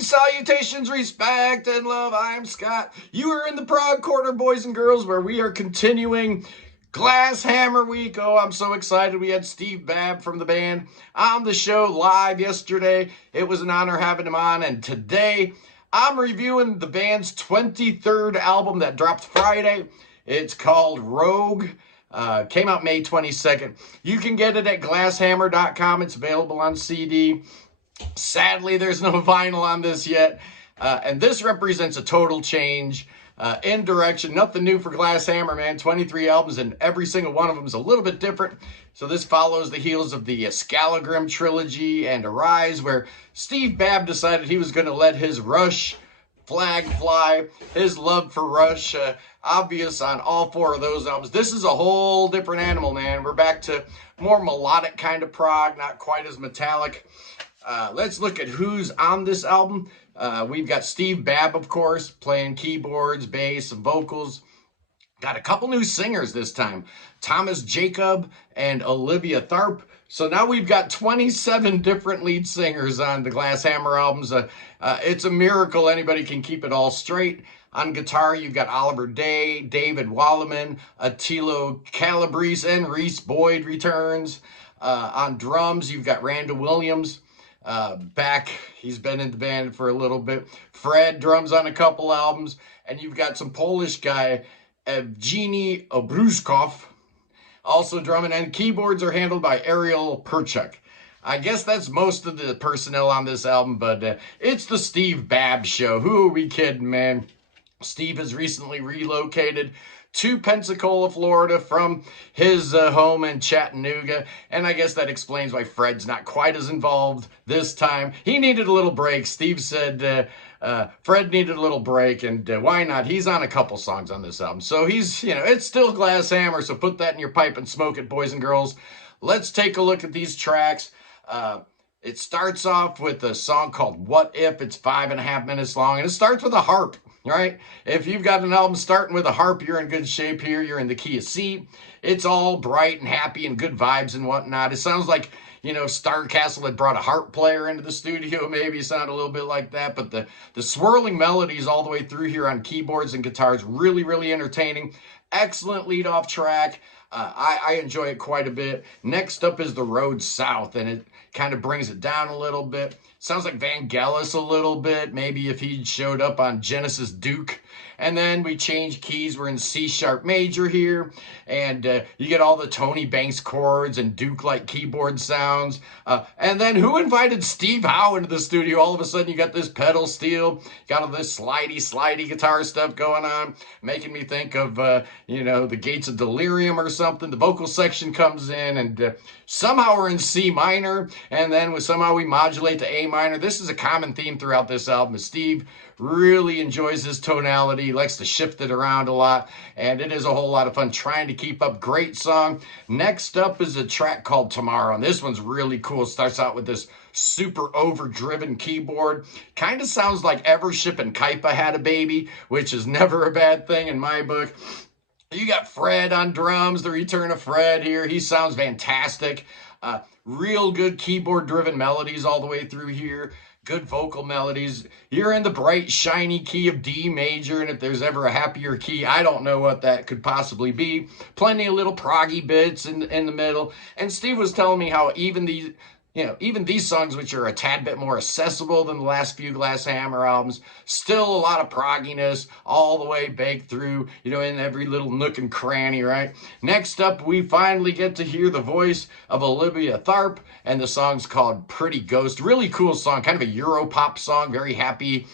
Greetings, salutations, respect, and love. I am Scott. You are in the Prog Corner, boys and girls, where we are continuing Glass Hammer Week. Oh, I'm so excited. We had Steve Babb from the band on the show live yesterday. It was an honor having him on, and today I'm reviewing the band's 23rd album that dropped Friday. It's called Rogue. Came out May 22nd. You can get it at glasshammer.com. It's available on CD. Sadly, there's no vinyl on this yet, and this represents a total change in direction. Nothing new for Glass Hammer, man. 23 albums, and every single one of them is a little bit different. So this follows the heels of the Scalagrim trilogy and Arise, where Steve Babb decided he was going to let his Rush flag fly, his love for Rush obvious on all four of those albums. This is a whole different animal, man. We're back to more melodic kind of prog, not quite as metallic. Let's look at who's on this album. We've got Steve Babb, of course, playing keyboards, bass, and vocals. Got a couple new singers this time, Thomas Jacob and Olivia Tharp. So now we've got 27 different lead singers on the Glass Hammer albums. It's a miracle anybody can keep it all straight. On guitar, you've got Oliver Day, David Walliman, Attilo Calabrese, and Reese Boyd returns. On drums, you've got Randall Williams. Back, he's been in the band for a little bit. Fred drums on a couple albums, and you've got some Polish guy, Evgeny Obruszkow, also drumming, and keyboards are handled by Ariel Perchuk. I guess that's most of the personnel on this album, but it's the Steve Babb show. Who are we kidding, man? Steve has recently relocated to Pensacola, Florida from his home in Chattanooga. And I guess that explains why Fred's not quite as involved this time. He needed a little break. Steve said Fred needed a little break, and why not? He's on a couple songs on this album. So he's, it's still Glass Hammer, so put that in your pipe and smoke it, boys and girls. Let's take a look at these tracks. It starts off with a song called What If. It's 5.5 minutes long, and it starts with a harp. Right? If you've got an album starting with a harp, you're in good shape here. You're in the key of C. It's all bright and happy and good vibes and whatnot. It sounds like, Starcastle had brought a harp player into the studio. Maybe it sounded a little bit like that. But the swirling melodies all the way through here on keyboards and guitars, really, really entertaining. Excellent lead-off track. I enjoy it quite a bit. Next up is The Road South, and it kind of brings it down a little bit. Sounds like Vangelis a little bit, maybe if he showed up on Genesis Duke. And then we change keys. We're in C-sharp major here. And you get all the Tony Banks chords and Duke-like keyboard sounds. And then who invited Steve Howe into the studio? All of a sudden you got this pedal steel. Got all this slidey guitar stuff going on. Making me think of, the Gates of Delirium or something. The vocal section comes in and somehow we're in C minor. And then somehow we modulate to A minor. This is a common theme throughout this album. Steve really enjoys his tonality. He likes to shift it around a lot, and it is a whole lot of fun trying to keep up. Great song. Next up is a track called Tomorrow, and this one's really cool. It starts out with this super overdriven keyboard. Kind of sounds like Evership and Kaipa had a baby, which is never a bad thing in my book. You got Fred on drums, the return of Fred here. He sounds fantastic. Real good keyboard-driven melodies all the way through here. Good vocal melodies. You're in the bright, shiny key of D major, and if there's ever a happier key, I don't know what that could possibly be. Plenty of little proggy bits in the middle. And Steve was telling me how even these songs, which are a tad bit more accessible than the last few Glass Hammer albums, still a lot of progginess all the way baked through, in every little nook and cranny, right? Next up, we finally get to hear the voice of Olivia Tharp, and the song's called Pretty Ghost. Really cool song, kind of a Europop song, very happy.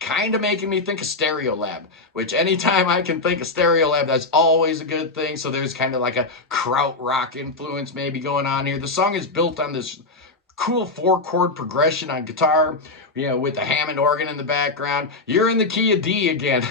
Kind of making me think of Stereolab, which anytime I can think of Stereolab, that's always a good thing. So there's kind of like a krautrock influence maybe going on here. The song is built on this cool 4-chord progression on guitar, with the Hammond organ in the background. You're in the key of D again.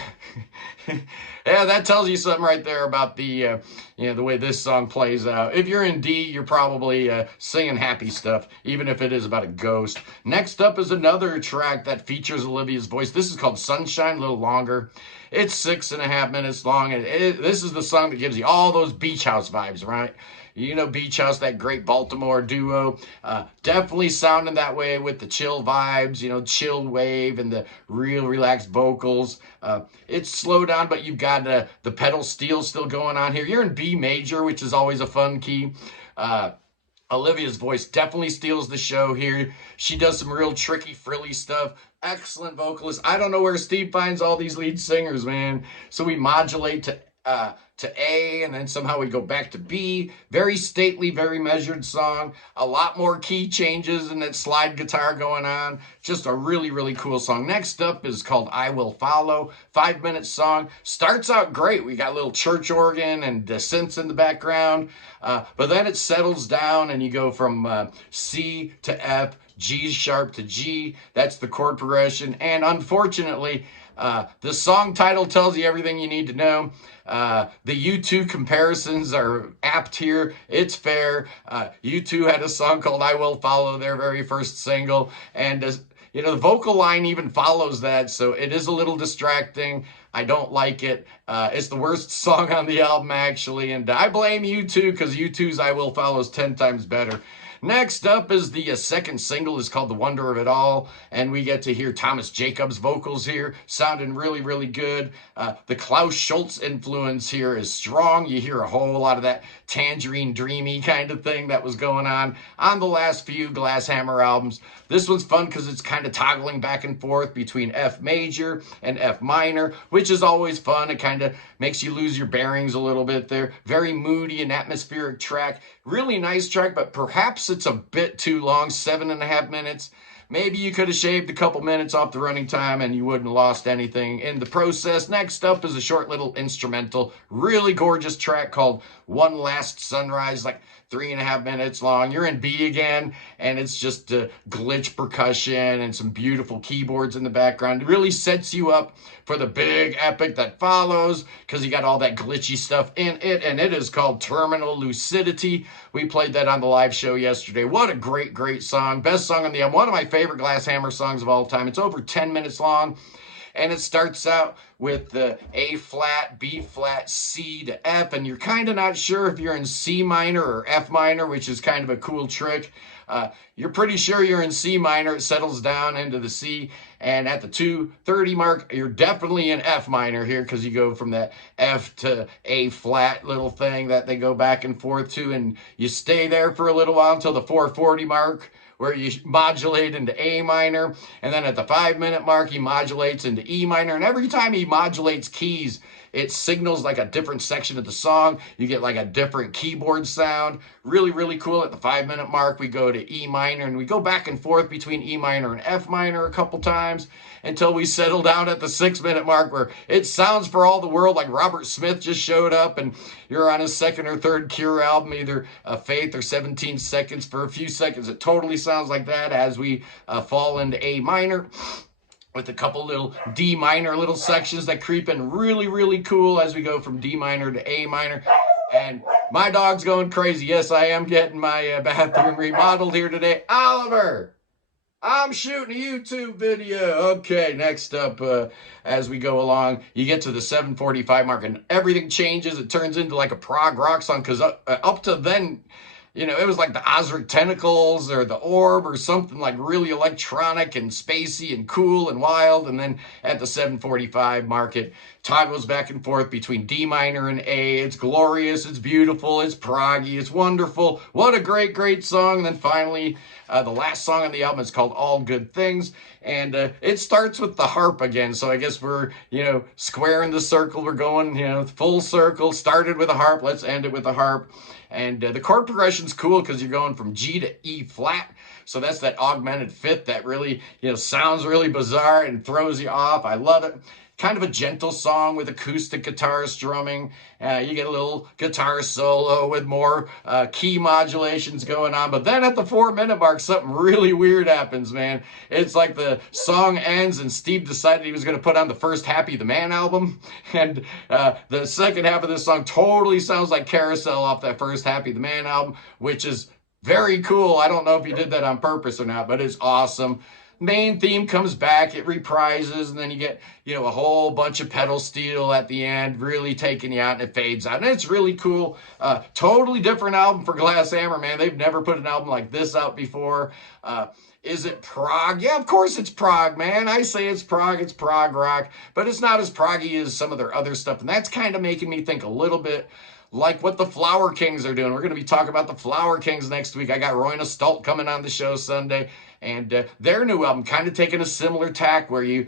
Yeah, that tells you something right there about the way this song plays out. If you're in D, you're probably singing happy stuff, even if it is about a ghost. Next up is another track that features Olivia's voice. This is called Sunshine, a little longer. It's 6.5 minutes long, and this is the song that gives you all those beach house vibes, right? You know, Beach House, that great Baltimore duo. Definitely sounding that way with the chill vibes, you know, chill wave and the real relaxed vocals. It's slow down, but you've got the pedal steel still going on here. You're in B major, which is always a fun key. Olivia's voice definitely steals the show here. She does some real tricky, frilly stuff. Excellent vocalist. I don't know where Steve finds all these lead singers, man. So we modulate to A, and then somehow we go back to B. Very stately, very measured song. A lot more key changes and that slide guitar going on. Just a really, really cool song. Next up is called I Will Follow. 5-minute song. Starts out great. We got a little church organ and the synths in the background. But then it settles down and you go from C to F, G sharp to G. That's the chord progression. And unfortunately, the song title tells you everything you need to know. The U2 comparisons are apt here. It's fair. U2 had a song called I Will Follow, their very first single. And, you know, the vocal line even follows that. So it is a little distracting. I don't like it. It's the worst song on the album, actually. And I blame U2 because U2's I Will Follow is 10 times better. Next up is the second single. Is called The Wonder of It All, and we get to hear Thomas Jacobs' vocals here, sounding really, really good. The Klaus Schulze influence here is strong. You hear a whole lot of that Tangerine Dreamy kind of thing that was going on the last few Glass Hammer albums. This one's fun because it's kind of toggling back and forth between F major and F minor, which is always fun. It kind of makes you lose your bearings a little bit there. Very moody and atmospheric track. Really nice track, but perhaps it's a bit too long, 7.5 minutes. Maybe you could have shaved a couple minutes off the running time and you wouldn't have lost anything in the process. Next up is a short little instrumental, really gorgeous track called One Last Sunrise, like 3.5 minutes long. You're in B again, and it's just glitch percussion and some beautiful keyboards in the background. It really sets you up for the big epic that follows because you got all that glitchy stuff in it, and it is called Terminal Lucidity. We played that on the live show yesterday. What a great, great song. Best song on the album. One of my favorite Glass Hammer songs of all time. It's over 10 minutes long. And it starts out with the A flat, B flat, C to F, and you're kind of not sure if you're in C minor or F minor, which is kind of a cool trick. You're pretty sure you're in C minor. It settles down into the C, and at the 2:30 mark, you're definitely in F minor here because you go from that F to A flat little thing that they go back and forth to, and you stay there for a little while until the 4:40 mark, where you modulate into A minor, and then at the 5-minute mark, he modulates into E minor, and every time he modulates keys, it signals like a different section of the song. You get like a different keyboard sound. Really, really cool. At the 5-minute mark, we go to E minor, and we go back and forth between E minor and F minor a couple times until we settle down at the 6-minute mark, where it sounds for all the world like Robert Smith just showed up and you're on his second or third Cure album, either Faith or 17 Seconds. For a few seconds, it totally sounds like that as we fall into A minor, with a couple little D minor little sections that creep in. Really, really cool as we go from D minor to A minor. And my dog's going crazy. Yes, I am getting my bathroom remodeled here today. Oliver, I'm shooting a YouTube video. Okay, next up, as we go along, you get to the 7:45 mark and everything changes. It turns into like a prog rock song because up to then, you know, it was like the Ozric Tentacles or the Orb or something like really electronic and spacey and cool and wild. And then at the 7:45 mark, it toggles back and forth between D minor and A. It's glorious, it's beautiful, it's proggy, it's wonderful. What a great, great song. And then finally, the last song on the album is called All Good Things. And it starts with the harp again. So I guess we're, you know, squaring the circle. We're going, you know, full circle. Started with a harp. Let's end it with a harp. And the chord progression's cool because you're going from G to E flat. So that's that augmented fifth that really, you know, sounds really bizarre and throws you off. I love it. Kind of a gentle song with acoustic guitar strumming. You get a little guitar solo with more key modulations going on. But then at the 4-minute mark, something really weird happens, man. It's like the song ends and Steve decided he was going to put on the first Happy the Man album. And the second half of this song totally sounds like Carousel off that first Happy the Man album, which is very cool. I don't know if he did that on purpose or not, but it's awesome. main theme comes back, it reprises, and then you get, a whole bunch of pedal steel at the end, really taking you out, and it fades out. And it's really cool. Totally different album for Glass Hammer, man. They've never put an album like this out before. Is it prog? Yeah, of course it's prog, man. I say it's prog rock, but it's not as proggy as some of their other stuff. And that's kind of making me think a little bit like what the Flower Kings are doing. We're going to be talking about the Flower Kings next week. I got Royna Stolt coming on the show Sunday, and their new album kind of taking a similar tack where you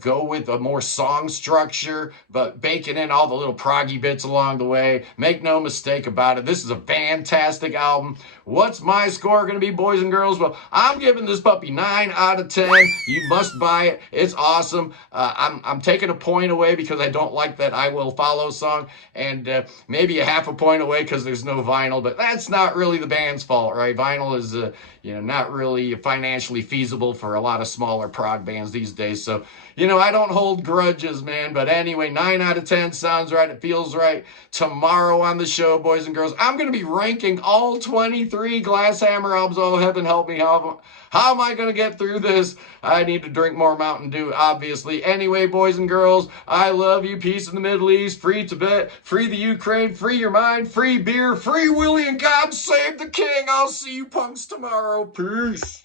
go with a more song structure, but baking in all the little proggy bits along the way. Make no mistake about it, this is a fantastic album. What's my score going to be, boys and girls? Well, I'm giving this puppy 9 out of 10. You must buy it. It's awesome. I'm taking a point away because I don't like that I Will Follow song, and maybe a half a point away because there's no vinyl, but that's not really the band's fault, right? Vinyl is not really financially feasible for a lot of smaller prog bands these days. So, I don't hold grudges, man. But anyway, 9 out of 10 sounds right. It feels right. Tomorrow on the show, boys and girls, I'm going to be ranking all 23 Glass Hammer albums. Oh, heaven help me. How am I going to get through this? I need to drink more Mountain Dew, obviously. Anyway, boys and girls, I love you. Peace in the Middle East. Free Tibet. Free the Ukraine. Free your mind. Free beer. Free Willie, and God save the king. I'll see you punks tomorrow. Peace.